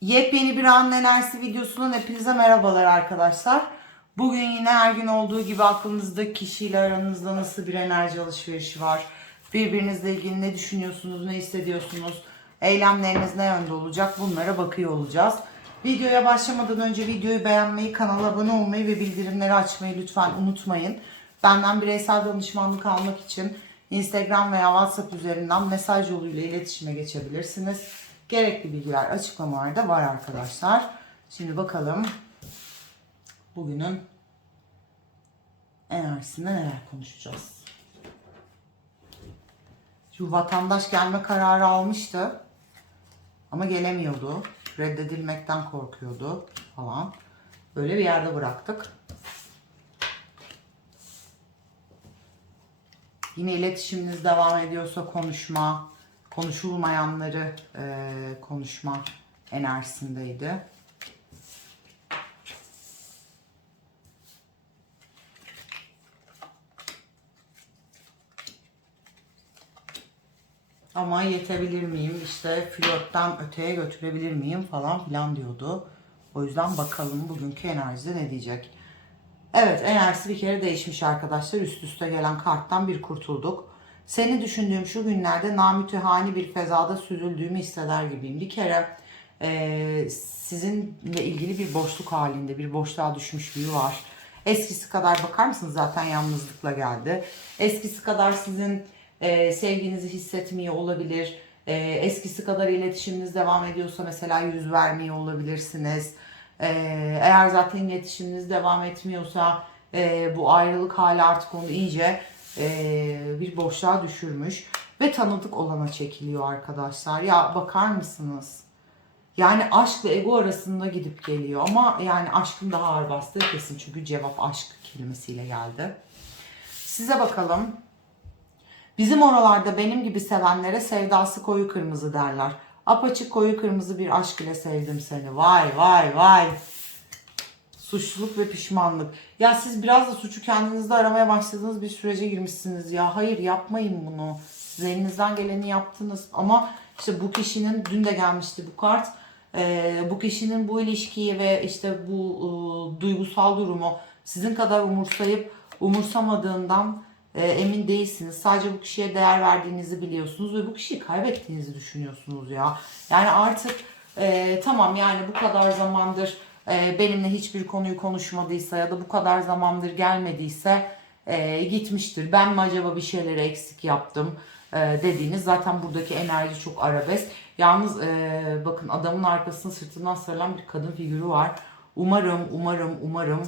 Yepyeni bir anın enerjisi videosunun hepinize merhabalar arkadaşlar. Bugün yine her gün olduğu gibi aklınızda kişiyle aranızda nasıl bir enerji alışverişi var? Birbirinizle ilgili ne düşünüyorsunuz, ne hissediyorsunuz? Eylemleriniz ne yönde olacak? Bunlara bakıyor olacağız. Videoya başlamadan önce videoyu beğenmeyi, kanala abone olmayı ve bildirimleri açmayı lütfen unutmayın. Benden bireysel danışmanlık almak için Instagram veya WhatsApp üzerinden mesaj yoluyla iletişime geçebilirsiniz. Gerekli bilgiler açıklamalarda var arkadaşlar. Şimdi bakalım bugünün enerjisinde neler konuşacağız. Şu vatandaş gelme kararı almıştı. Ama gelemiyordu. Reddedilmekten korkuyordu falan. Böyle bir yerde bıraktık. Yine iletişiminiz devam ediyorsa konuşma, konuşulmayanları eee, konuşma enerjisindeydi. Ama yetebilir miyim? İşte flörtten öteye götürebilir miyim falan filan diyordu. O yüzden bakalım bugünkü enerjide ne diyecek. Evet enerjisi bir kere değişmiş arkadaşlar. Üst üste gelen karttan bir kurtulduk. Seni düşündüğüm şu günlerde namütehani bir fezada süzüldüğümü hisseder gibiyim. Bir kere eee, sizinle ilgili bir boşluk halinde, bir boşluğa düşmüş biri var. Eskisi kadar bakar mısınız zaten yalnızlıkla geldi. Eskisi kadar sizin eee, sevginizi hissetmiyor olabilir. Eee, eskisi kadar iletişiminiz devam ediyorsa mesela yüz vermiyor olabilirsiniz. Eee, eğer zaten iletişiminiz devam etmiyorsa eee, bu ayrılık hali artık onu iyice bir boşluğa düşürmüş ve tanıdık olana çekiliyor arkadaşlar. Ya bakar mısınız? Yani aşkla ego arasında gidip geliyor ama yani aşkın daha ağır bastığı kesin çünkü cevap aşk kelimesiyle geldi. Size bakalım. Bizim oralarda benim gibi sevenlere sevdası koyu kırmızı derler. Apaçık koyu kırmızı bir aşk ile sevdim seni. Vay vay vay. Suçluluk ve pişmanlık. Ya siz biraz da suçu kendinizde aramaya başladığınız bir sürece girmişsiniz ya. Hayır yapmayın bunu. Siz elinizden geleni yaptınız. Ama işte bu kişinin dün de gelmişti bu kart. Ee, bu kişinin bu ilişkiyi ve işte bu e, duygusal durumu sizin kadar umursayıp umursamadığından e, emin değilsiniz. Sadece bu kişiye değer verdiğinizi biliyorsunuz ve bu kişiyi kaybettiğinizi düşünüyorsunuz ya. Yani artık e, tamam yani bu kadar zamandır e, benimle hiçbir konuyu konuşmadıysa ya da bu kadar zamandır gelmediyse e, gitmiştir. Ben mi acaba bir şeyleri eksik yaptım e, dediğiniz zaten buradaki enerji çok arabesk. Yalnız bakın adamın arkasında sırtından sarılan bir kadın figürü var. Umarım, umarım, umarım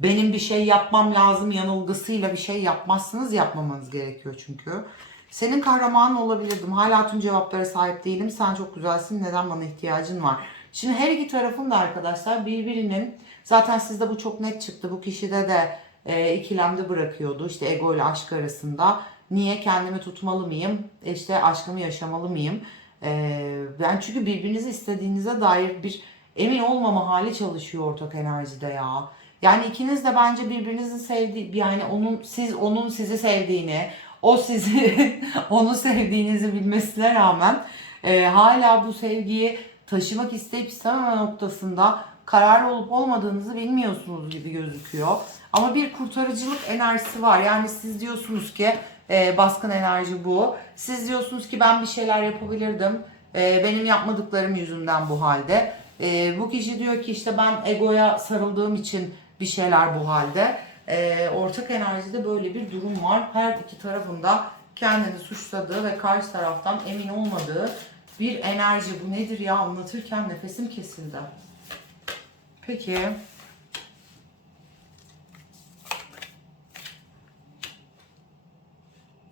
benim bir şey yapmam lazım yanılgısıyla bir şey yapmazsınız yapmamanız gerekiyor çünkü. Senin kahramanın olabilirdim. Hala tüm cevaplara sahip değilim. Sen çok güzelsin. Neden bana ihtiyacın var? Şimdi her iki tarafın da arkadaşlar birbirinin zaten sizde bu çok net çıktı. Bu kişide de e, ikilemde bırakıyordu. İşte ego ile aşk arasında. Niye kendimi tutmalı mıyım? E, İşte aşkımı yaşamalı mıyım? E, ben çünkü birbirinizi istediğinize dair bir emin olmama hali çalışıyor ortak enerjide ya. Yani ikiniz de bence birbirinizi sevdiği yani onun siz onun sizi sevdiğini, o sizi onu sevdiğinizi bilmesine rağmen e, hala bu sevgiyi taşımak isteyip istememe noktasında karar olup olmadığınızı bilmiyorsunuz gibi gözüküyor. Ama bir kurtarıcılık enerjisi var. Yani siz diyorsunuz ki e, baskın enerji bu. Siz diyorsunuz ki ben bir şeyler yapabilirdim. E, benim yapmadıklarım yüzünden bu halde. E, bu kişi diyor ki işte ben egoya sarıldığım için bir şeyler bu halde. E, ortak enerjide böyle bir durum var. Her iki tarafında kendini suçladığı ve karşı taraftan emin olmadığı bir enerji. Bu nedir ya anlatırken nefesim kesildi. Peki.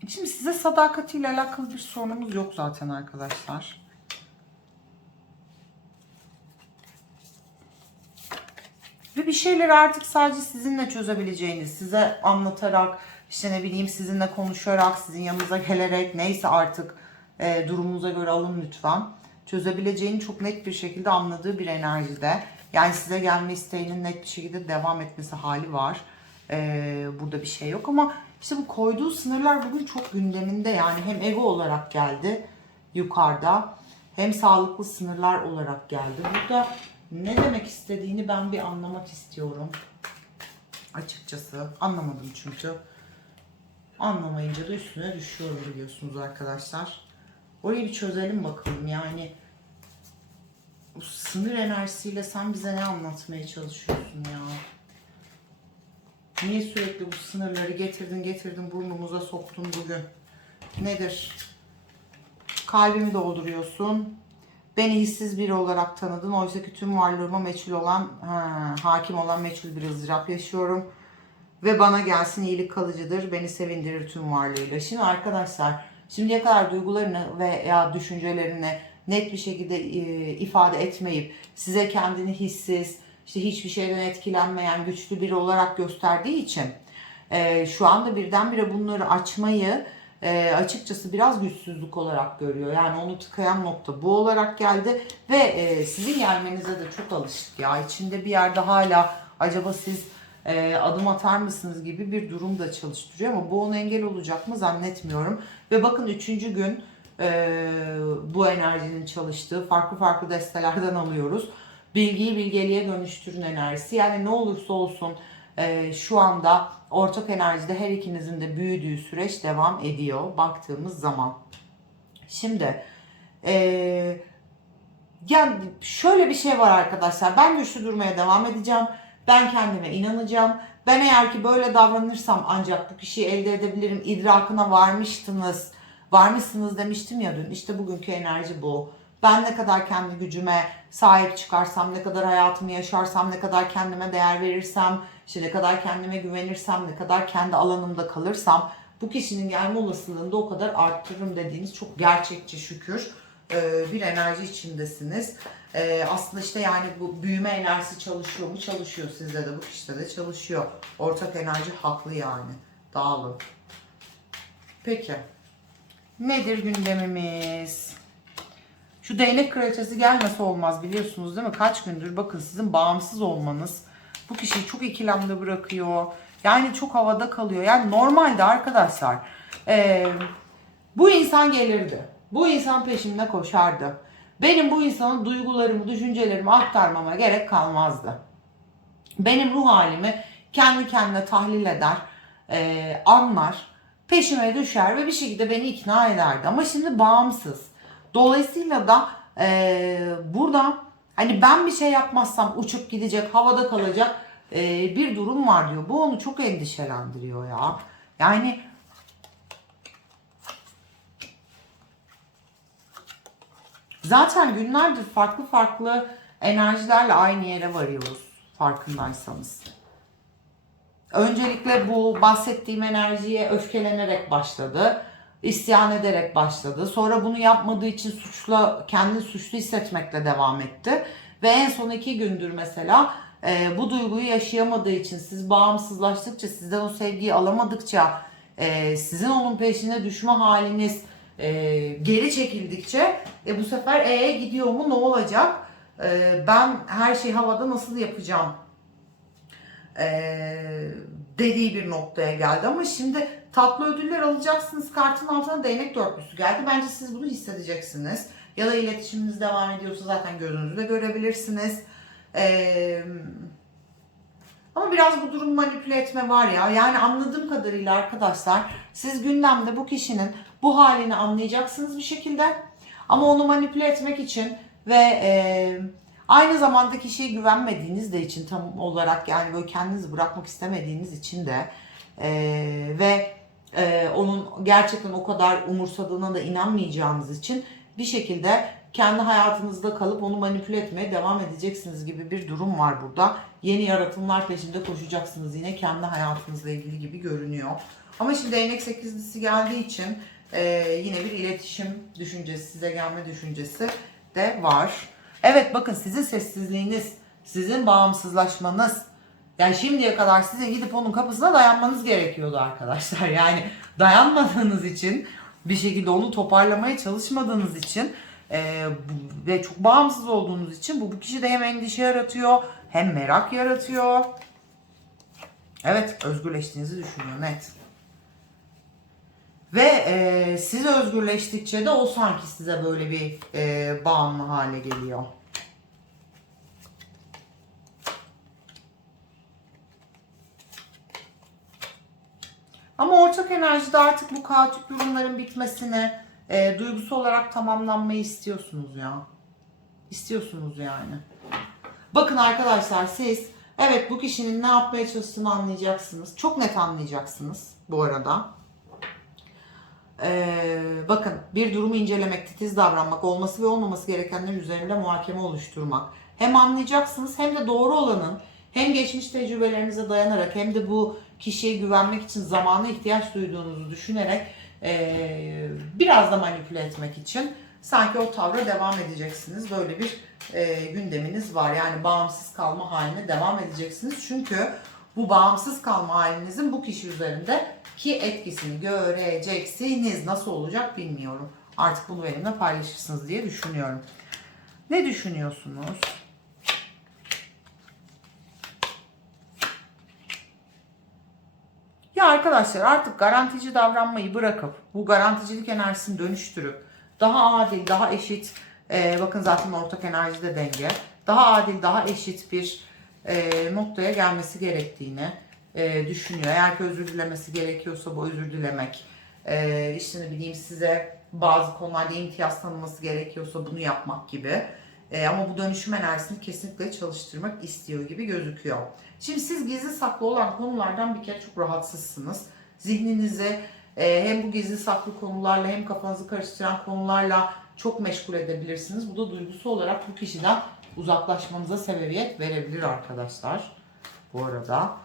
Şimdi size sadakatiyle alakalı bir sorunumuz yok zaten arkadaşlar. Ve bir şeyleri artık sadece sizinle çözebileceğiniz, size anlatarak, işte ne bileyim sizinle konuşarak, sizin yanınıza gelerek neyse artık e, durumunuza göre alın lütfen. Çözebileceğini çok net bir şekilde anladığı bir enerjide. Yani size gelme isteğinin net bir şekilde devam etmesi hali var. E, burada bir şey yok ama işte bu koyduğu sınırlar bugün çok gündeminde yani hem ego olarak geldi yukarıda hem sağlıklı sınırlar olarak geldi. Burada ne demek istediğini ben bir anlamak istiyorum. Açıkçası anlamadım çünkü. Anlamayınca da üstüne düşüyorum biliyorsunuz arkadaşlar. Orayı bir çözelim bakalım yani. Bu sınır enerjisiyle sen bize ne anlatmaya çalışıyorsun ya? Niye sürekli bu sınırları getirdin getirdin burnumuza soktun bugün? Nedir? Kalbimi dolduruyorsun. Beni hissiz biri olarak tanıdın. Oysa ki tüm varlığıma meçhul olan, ha, hakim olan meçhul bir ızdırap yaşıyorum. Ve bana gelsin iyilik kalıcıdır. Beni sevindirir tüm varlığıyla. Şimdi arkadaşlar şimdiye kadar duygularını veya düşüncelerini net bir şekilde e, ifade etmeyip size kendini hissiz, işte hiçbir şeyden etkilenmeyen güçlü biri olarak gösterdiği için e, şu anda birdenbire bunları açmayı e, açıkçası biraz güçsüzlük olarak görüyor. Yani onu tıkayan nokta bu olarak geldi ve e, sizin gelmenize de çok alışık ya. İçinde bir yerde hala acaba siz e, adım atar mısınız gibi bir durum da çalıştırıyor ama bu ona engel olacak mı zannetmiyorum. Ve bakın üçüncü gün e, bu enerjinin çalıştığı farklı farklı destelerden alıyoruz. Bilgiyi bilgeliğe dönüştürün enerjisi. Yani ne olursa olsun e, şu anda ortak enerjide her ikinizin de büyüdüğü süreç devam ediyor baktığımız zaman. Şimdi e, yani şöyle bir şey var arkadaşlar. Ben güçlü durmaya devam edeceğim. Ben kendime inanacağım. Ben eğer ki böyle davranırsam ancak bu kişiyi elde edebilirim. İdrakına varmıştınız. Varmışsınız demiştim ya dün. İşte bugünkü enerji bu. Ben ne kadar kendi gücüme sahip çıkarsam, ne kadar hayatımı yaşarsam, ne kadar kendime değer verirsem, işte ne kadar kendime güvenirsem, ne kadar kendi alanımda kalırsam bu kişinin gelme olasılığını da o kadar arttırırım dediğiniz çok gerçekçi şükür e, bir enerji içindesiniz. E, aslında işte yani bu büyüme enerjisi çalışıyor mu? Çalışıyor. Sizde de bu kişide de çalışıyor. Ortak enerji haklı yani. Dağılın. Peki. Nedir gündemimiz? Şu değnek kraliçesi gelmesi olmaz biliyorsunuz değil mi? Kaç gündür bakın sizin bağımsız olmanız bu kişiyi çok ikilemde bırakıyor. Yani çok havada kalıyor. Yani normalde arkadaşlar eee, bu insan gelirdi. Bu insan peşimde koşardı. Benim bu insanın duygularımı, düşüncelerimi aktarmama gerek kalmazdı. Benim ruh halimi kendi kendine tahlil eder, eee, anlar, peşime düşer ve bir şekilde beni ikna ederdi. Ama şimdi bağımsız. Dolayısıyla da eee burada hani ben bir şey yapmazsam uçup gidecek, havada kalacak eee, bir durum var diyor. Bu onu çok endişelendiriyor ya. Yani zaten günlerdir farklı farklı enerjilerle aynı yere varıyoruz farkındaysanız. Öncelikle bu bahsettiğim enerjiye öfkelenerek başladı. İsyan ederek başladı. Sonra bunu yapmadığı için suçla kendini suçlu hissetmekle devam etti. Ve en son iki gündür mesela e, bu duyguyu yaşayamadığı için siz bağımsızlaştıkça sizden o sevgiyi alamadıkça e, sizin onun peşine düşme haliniz e, geri çekildikçe e, bu sefer E'ye gidiyor mu ne olacak? E, ben her şeyi havada nasıl yapacağım? Ee, dediği bir noktaya geldi ama şimdi tatlı ödüller alacaksınız kartın altına değnek dörtlüsü geldi. Bence siz bunu hissedeceksiniz. Ya da iletişiminiz devam ediyorsa zaten gözünüzle görebilirsiniz. Ee, ama biraz bu durum manipüle etme var ya. Yani anladığım kadarıyla arkadaşlar siz gündemde bu kişinin bu halini anlayacaksınız bir şekilde. Ama onu manipüle etmek için ve e, aynı zamanda kişiye güvenmediğiniz de için tam olarak yani böyle kendinizi bırakmak istemediğiniz için de e, ve e, onun gerçekten o kadar umursadığına da inanmayacağınız için bir şekilde kendi hayatınızda kalıp onu manipüle etmeye devam edeceksiniz gibi bir durum var burada. Yeni yaratımlar peşinde koşacaksınız yine kendi hayatınızla ilgili gibi görünüyor. Ama şimdi değnek sekizlisi geldiği için e, yine bir iletişim düşüncesi, size gelme düşüncesi de var. Evet bakın sizin sessizliğiniz, sizin bağımsızlaşmanız, yani şimdiye kadar sizin gidip onun kapısına dayanmanız gerekiyordu arkadaşlar. Yani dayanmadığınız için bir şekilde onu toparlamaya çalışmadığınız için e, ve çok bağımsız olduğunuz için bu, bu kişide hem endişe yaratıyor hem merak yaratıyor. Evet özgürleştiğinizi düşünüyor net. Ve e, siz özgürleştikçe de o sanki size böyle bir e, bağımlı hale geliyor. Ama ortak enerjide artık bu kaotik durumların bitmesini, e, duygusu olarak tamamlanmayı istiyorsunuz ya. İstiyorsunuz yani. Bakın arkadaşlar siz evet bu kişinin ne yapmaya çalıştığını anlayacaksınız. Çok net anlayacaksınız bu arada. Ee, bakın bir durumu incelemek, titiz davranmak, olması ve olmaması gerekenler üzerinde muhakeme oluşturmak. Hem anlayacaksınız hem de doğru olanın hem geçmiş tecrübelerinize dayanarak hem de bu kişiye güvenmek için zamana ihtiyaç duyduğunuzu düşünerek ee, biraz da manipüle etmek için sanki o tavra devam edeceksiniz. Böyle bir e, gündeminiz var. Yani bağımsız kalma haline devam edeceksiniz. Çünkü bu bağımsız kalma halinizin bu kişi üzerinde ki etkisini göreceksiniz. Nasıl olacak bilmiyorum. Artık bunu benimle paylaşırsınız diye düşünüyorum. Ne düşünüyorsunuz? Arkadaşlar artık garantici davranmayı bırakıp bu garanticilik enerjisini dönüştürüp daha adil, daha eşit, e, bakın zaten ortak enerjide denge, daha adil, daha eşit bir e, noktaya gelmesi gerektiğini e, düşünüyor. Eğer ki özür dilemesi gerekiyorsa bu özür dilemek, e, işte ne bileyim size bazı konularda imtiyaz tanınması gerekiyorsa bunu yapmak gibi. E, ama bu dönüşüm enerjisini kesinlikle çalıştırmak istiyor gibi gözüküyor. Şimdi siz gizli saklı olan konulardan bir kere çok rahatsızsınız. Zihninizi e, hem bu gizli saklı konularla hem kafanızı karıştıran konularla çok meşgul edebilirsiniz. Bu da duygusu olarak bu kişiden uzaklaşmanıza sebebiyet verebilir arkadaşlar. Bu arada.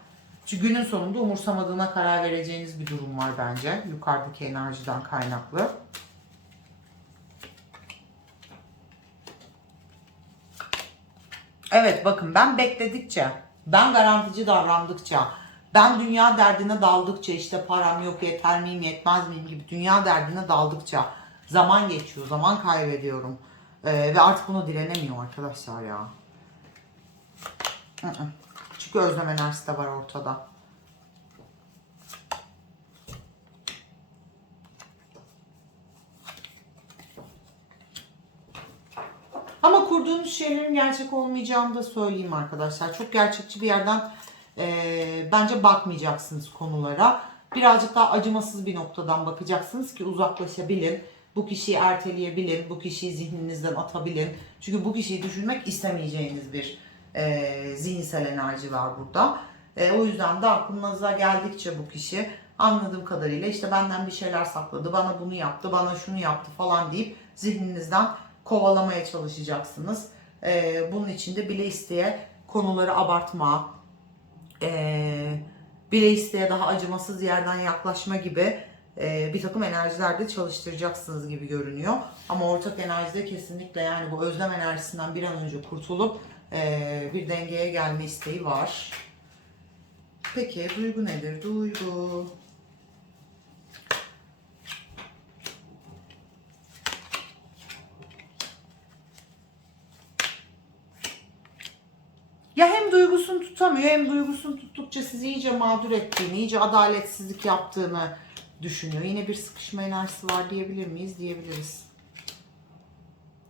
Çünkü günün sonunda umursamadığına karar vereceğiniz bir durum var bence. Yukarıdaki enerjiden kaynaklı. Evet bakın ben bekledikçe, ben garantici davrandıkça, ben dünya derdine daldıkça işte param yok yeter miyim yetmez miyim gibi dünya derdine daldıkça zaman geçiyor, zaman kaybediyorum. Ee, ve artık buna direnemiyor arkadaşlar ya. Çünkü özlem enerjisi de var ortada. Ama kurduğunuz şeylerin gerçek olmayacağını da söyleyeyim arkadaşlar. Çok gerçekçi bir yerden e, bence bakmayacaksınız konulara. Birazcık daha acımasız bir noktadan bakacaksınız ki uzaklaşabilin. Bu kişiyi erteleyebilin. Bu kişiyi zihninizden atabilin. Çünkü bu kişiyi düşünmek istemeyeceğiniz bir e, zihinsel enerji var burada. E, o yüzden de aklınıza geldikçe bu kişi anladığım kadarıyla işte benden bir şeyler sakladı, bana bunu yaptı, bana şunu yaptı falan deyip zihninizden kovalamaya çalışacaksınız. E, bunun için de bile isteye konuları abartma, e, bile isteye daha acımasız yerden yaklaşma gibi e, bir takım enerjiler de çalıştıracaksınız gibi görünüyor. Ama ortak enerjide kesinlikle yani bu özlem enerjisinden bir an önce kurtulup e, bir dengeye gelme isteği var. Peki duygu nedir? Duygu. Ya hem duygusunu tutamıyor hem duygusunu tuttukça sizi iyice mağdur ettiğini, iyice adaletsizlik yaptığını düşünüyor. Yine bir sıkışma enerjisi var diyebilir miyiz? Diyebiliriz.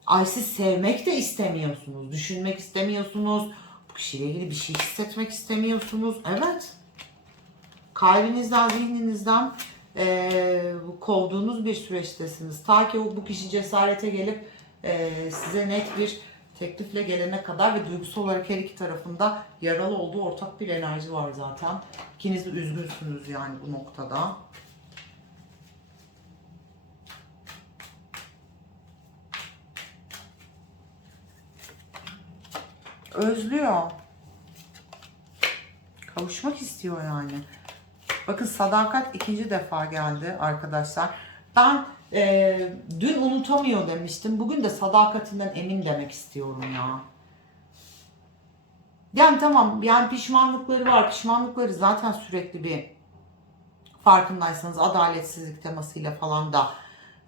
Ay siz sevmek de istemiyorsunuz, düşünmek istemiyorsunuz, bu kişiyle ilgili bir şey hissetmek istemiyorsunuz. Evet. Kalbinizden, zihninizden eee, kovduğunuz bir süreçtesiniz. Ta ki bu kişi cesarete gelip eee, size net bir teklifle gelene kadar ve duygusal olarak her iki tarafında yaralı olduğu ortak bir enerji var zaten. İkiniz de üzgünsünüz yani bu noktada. Özlüyor. Kavuşmak istiyor yani. Bakın sadakat ikinci defa geldi arkadaşlar. Ben e, dün unutamıyor demiştim. Bugün de sadakatinden emin demek istiyorum ya. Yani tamam yani pişmanlıkları var. Pişmanlıkları zaten sürekli bir farkındaysanız adaletsizlik temasıyla falan da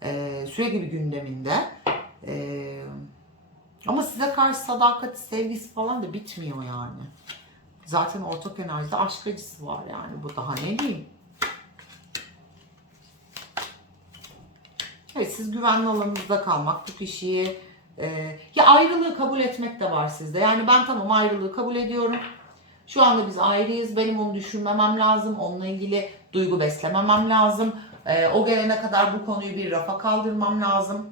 e, sürekli bir gündeminde. E, ama size karşı sadakati, sevgisi falan da bitmiyor yani. Zaten ortak enerjide aşk acısı var yani. Bu daha ne diyeyim? Evet siz güvenli alanınızda kalmak, bu kişiyi e, ya ayrılığı kabul etmek de var sizde. Yani ben tamam ayrılığı kabul ediyorum. Şu anda biz ayrıyız. Benim onu düşünmemem lazım. Onunla ilgili duygu beslememem lazım. E, o gelene kadar bu konuyu bir rafa kaldırmam lazım.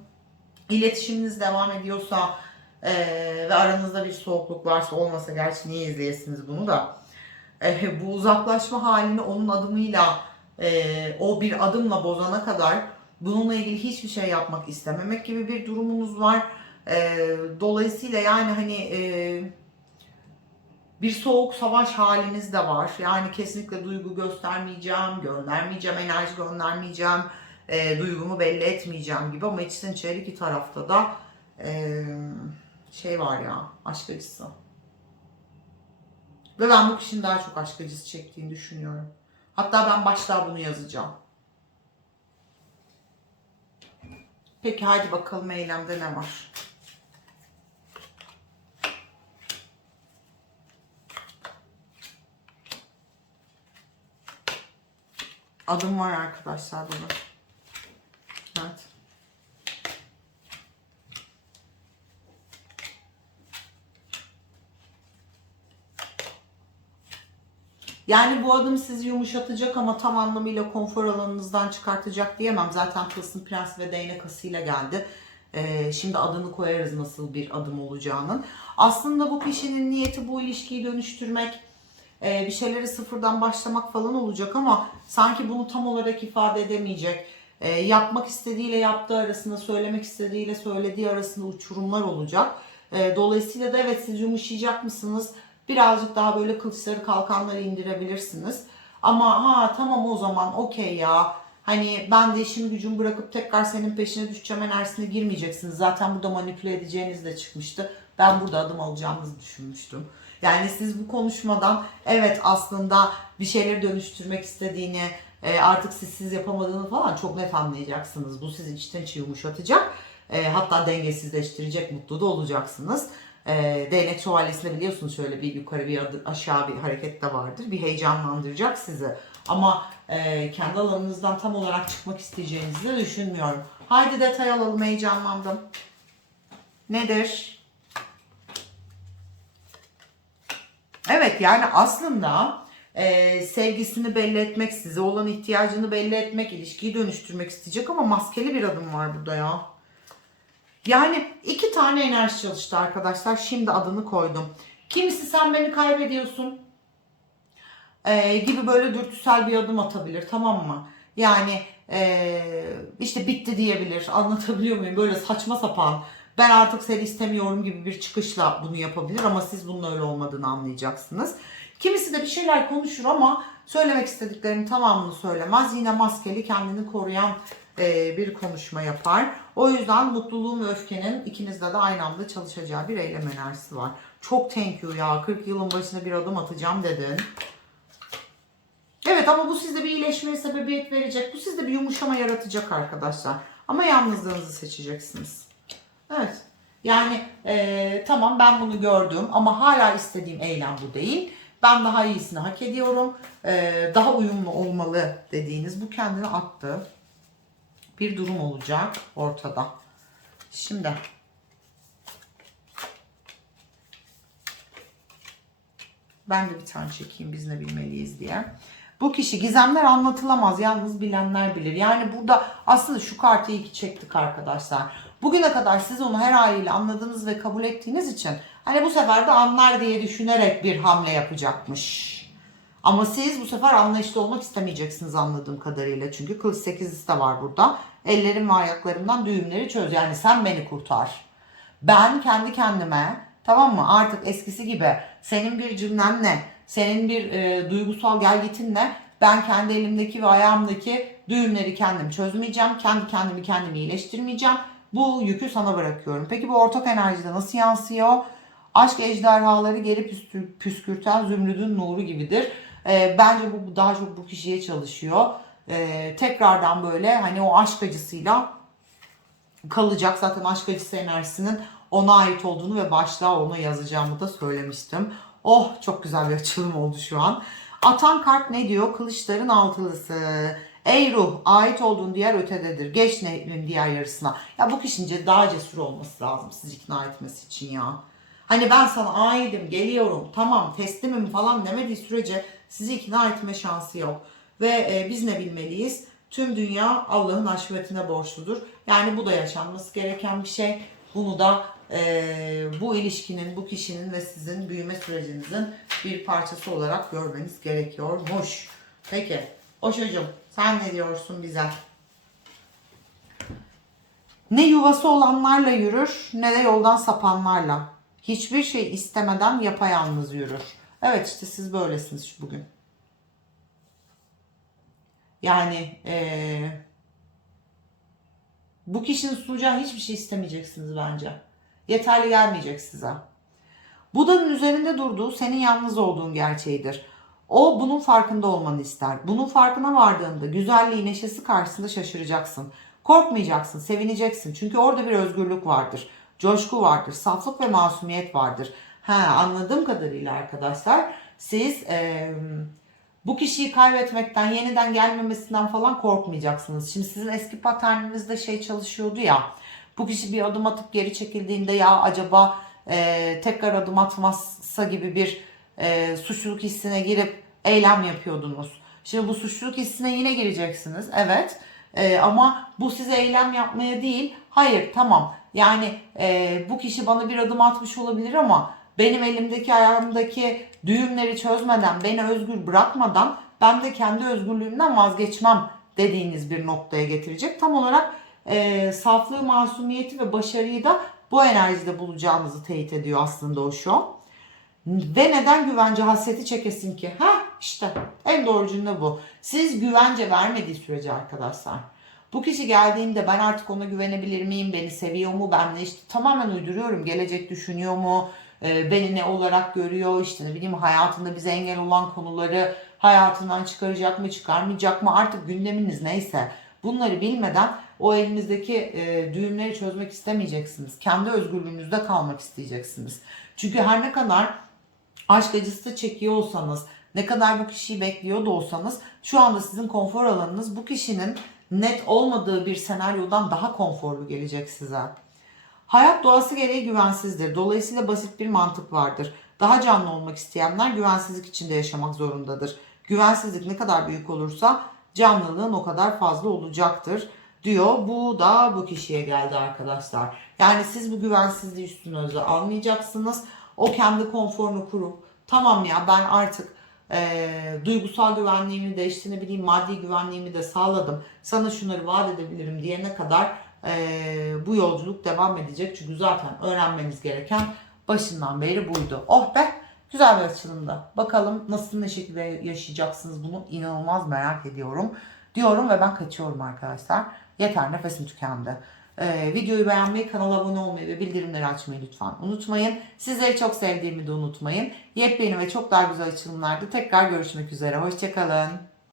İletişiminiz devam ediyorsa e, ve aranızda bir soğukluk varsa olmasa gerçi niye izleyesiniz bunu da e, bu uzaklaşma halini onun adımıyla e, o bir adımla bozana kadar bununla ilgili hiçbir şey yapmak istememek gibi bir durumunuz var. E, dolayısıyla yani hani e, bir soğuk savaş haliniz de var. Yani kesinlikle duygu göstermeyeceğim, göndermeyeceğim, enerji göndermeyeceğim, e, duygumu belli etmeyeceğim gibi ama içten içe iki tarafta da e, şey var ya, aşk acısı. Ve ben bu kişinin daha çok aşk acısı çektiğini düşünüyorum. Hatta ben başta bunu yazacağım. Peki hadi bakalım eylemde ne var? Adım var arkadaşlar bunun. Evet. Yani bu adım sizi yumuşatacak ama tam anlamıyla konfor alanınızdan çıkartacak diyemem. Zaten Tılsım Prens ve Değnek Ası'yla geldi. Ee, şimdi adını koyarız nasıl bir adım olacağının. Aslında bu kişinin niyeti bu ilişkiyi dönüştürmek, e, bir şeyleri sıfırdan başlamak falan olacak ama sanki bunu tam olarak ifade edemeyecek. E, yapmak istediğiyle yaptığı arasında, söylemek istediğiyle söylediği arasında uçurumlar olacak. E, dolayısıyla da evet siz yumuşayacak mısınız? Birazcık daha böyle kılıçları kalkanları indirebilirsiniz. Ama ha tamam o zaman okey ya. Hani ben de işimi gücümü bırakıp tekrar senin peşine düşeceğim enerjisine girmeyeceksiniz. Zaten burada manipüle edeceğiniz de çıkmıştı. Ben burada adım alacağınızı düşünmüştüm. Yani siz bu konuşmadan evet aslında bir şeyleri dönüştürmek istediğini, e, artık siz siz yapamadığını falan çok net anlayacaksınız. Bu sizi içten içe yumuşatacak. E, hatta dengesizleştirecek, mutlu da olacaksınız. E, değnek şövalyesinde biliyorsunuz şöyle bir yukarı bir adı, aşağı bir hareket de vardır. Bir heyecanlandıracak sizi. Ama e, kendi alanınızdan tam olarak çıkmak isteyeceğinizi de düşünmüyorum. Haydi detay alalım heyecanlandım. Nedir? Evet yani aslında e, sevgisini belli etmek, size olan ihtiyacını belli etmek, ilişkiyi dönüştürmek isteyecek ama maskeli bir adım var burada ya. Yani iki tane enerji çalıştı arkadaşlar. Şimdi adını koydum. Kimisi sen beni kaybediyorsun e, gibi böyle dürtüsel bir adım atabilir tamam mı? Yani e, işte bitti diyebilir. Anlatabiliyor muyum? Böyle saçma sapan ben artık seni istemiyorum gibi bir çıkışla bunu yapabilir ama siz bunun öyle olmadığını anlayacaksınız. Kimisi de bir şeyler konuşur ama söylemek istediklerinin tamamını söylemez. Yine maskeli kendini koruyan e, bir konuşma yapar. O yüzden mutluluğun ve öfkenin ikinizde de aynı anda çalışacağı bir eylem enerjisi var. Çok thank you ya. 40 yılın başına bir adım atacağım dedin. Evet ama bu sizde bir iyileşmeye sebebiyet verecek. Bu sizde bir yumuşama yaratacak arkadaşlar. Ama yalnızlığınızı seçeceksiniz. Evet. Yani e, tamam ben bunu gördüm ama hala istediğim eylem bu değil. Ben daha iyisini hak ediyorum. E, daha uyumlu olmalı dediğiniz bu kendini attı. Bir durum olacak ortada. Şimdi ben de bir tane çekeyim biz ne bilmeliyiz diye. Bu kişi gizemler anlatılamaz yalnız bilenler bilir. Yani burada aslında şu kartı iyi ki çektik arkadaşlar. Bugüne kadar siz onu her haliyle anladınız ve kabul ettiğiniz için hani bu sefer de anlar diye düşünerek bir hamle yapacakmış. Ama siz bu sefer anlayışlı olmak istemeyeceksiniz anladığım kadarıyla. Çünkü kılıç sekizlisi de var burada. Ellerim ve ayaklarımdan düğümleri çöz. Yani sen beni kurtar. Ben kendi kendime tamam mı artık eskisi gibi senin bir cümlenle, senin bir e, duygusal gelgitinle ben kendi elimdeki ve ayağımdaki düğümleri kendim çözmeyeceğim. Kendi kendimi kendim iyileştirmeyeceğim. Bu yükü sana bırakıyorum. Peki bu ortak enerjide nasıl yansıyor? Aşk ejderhaları geri püskür- püskürten zümrüdün nuru gibidir. Ee, bence bu daha çok bu kişiye çalışıyor. Ee, tekrardan böyle hani o aşk acısıyla kalacak. Zaten aşk acısı enerjisinin ona ait olduğunu ve başlığa ona yazacağımı da söylemiştim. Oh çok güzel bir açılım oldu şu an. Atan kart ne diyor? Kılıçların altılısı. Ey ruh ait olduğun diğer ötededir. Geç nehrin diğer yarısına. Ya bu kişinin daha cesur olması lazım sizi ikna etmesi için ya. Hani ben sana aidim, geliyorum, tamam teslimim falan demediği sürece sizi ikna etme şansı yok. Ve e, biz ne bilmeliyiz? Tüm dünya Allah'ın aşiretine borçludur. Yani bu da yaşanması gereken bir şey. Bunu da e, bu ilişkinin, bu kişinin ve sizin büyüme sürecinizin bir parçası olarak görmeniz gerekiyormuş. Peki, o çocuğum sen ne diyorsun bize? Ne yuvası olanlarla yürür ne de yoldan sapanlarla. Hiçbir şey istemeden yapayalnız yürür. Evet işte siz böylesiniz bugün. Yani eee, bu kişinin sunacağı hiçbir şey istemeyeceksiniz bence. Yeterli gelmeyecek size. Buda'nın üzerinde durduğu senin yalnız olduğun gerçeğidir. O bunun farkında olmanı ister. Bunun farkına vardığında güzelliği neşesi karşısında şaşıracaksın. Korkmayacaksın, sevineceksin. Çünkü orada bir özgürlük vardır. Coşku vardır, saflık ve masumiyet vardır. Ha, anladığım kadarıyla arkadaşlar siz eee, bu kişiyi kaybetmekten, yeniden gelmemesinden falan korkmayacaksınız. Şimdi sizin eski paternинizde şey çalışıyordu ya. Bu kişi bir adım atıp geri çekildiğinde ya acaba eee, tekrar adım atmazsa gibi bir eee, suçluluk hissine girip eylem yapıyordunuz. Şimdi bu suçluluk hissine yine gireceksiniz. Evet. Eee, ama bu size eylem yapmaya değil. Hayır tamam. Yani eee, bu kişi bana bir adım atmış olabilir ama benim elimdeki ayağımdaki düğümleri çözmeden, beni özgür bırakmadan ben de kendi özgürlüğümden vazgeçmem dediğiniz bir noktaya getirecek. Tam olarak eee saflığı, masumiyeti ve başarıyı da bu enerjide bulacağınızı teyit ediyor aslında o şu. Ve neden güvence hasreti çekesin ki? Ha işte en doğru cümle bu. Siz güvence vermediği sürece arkadaşlar. Bu kişi geldiğinde ben artık ona güvenebilir miyim? Beni seviyor mu? Ben de işte tamamen uyduruyorum. Gelecek düşünüyor mu? Ee, beni ne olarak görüyor? İşte ne bileyim hayatında bize engel olan konuları hayatından çıkaracak mı çıkarmayacak mı? Artık gündeminiz neyse. Bunları bilmeden o elinizdeki e, düğümleri çözmek istemeyeceksiniz. Kendi özgürlüğünüzde kalmak isteyeceksiniz. Çünkü her ne kadar aşk acısı çekiyor olsanız, ne kadar bu kişiyi bekliyor da olsanız şu anda sizin konfor alanınız bu kişinin net olmadığı bir senaryodan daha konforlu gelecek size. Hayat doğası gereği güvensizdir. Dolayısıyla basit bir mantık vardır. Daha canlı olmak isteyenler güvensizlik içinde yaşamak zorundadır. Güvensizlik ne kadar büyük olursa canlılığın o kadar fazla olacaktır diyor. Bu da bu kişiye geldi arkadaşlar. Yani siz bu güvensizliği üstünüze almayacaksınız. O kendi konforunu kurup tamam ya ben artık eee, duygusal güvenliğimi de işte ne bileyim maddi güvenliğimi de sağladım. Sana şunları vaat edebilirim diyene kadar eee, bu yolculuk devam edecek. Çünkü zaten öğrenmeniz gereken başından beri buydu. Oh be güzel bir açılımda. Bakalım nasıl ne şekilde yaşayacaksınız bunu inanılmaz merak ediyorum. Diyorum ve ben kaçıyorum arkadaşlar. Yeter nefesim tükendi. Ee, videoyu beğenmeyi, kanala abone olmayı ve bildirimleri açmayı lütfen unutmayın. Sizleri çok sevdiğimi de unutmayın. Yepyeni ve çok daha güzel açılımlarda tekrar görüşmek üzere. Hoşçakalın.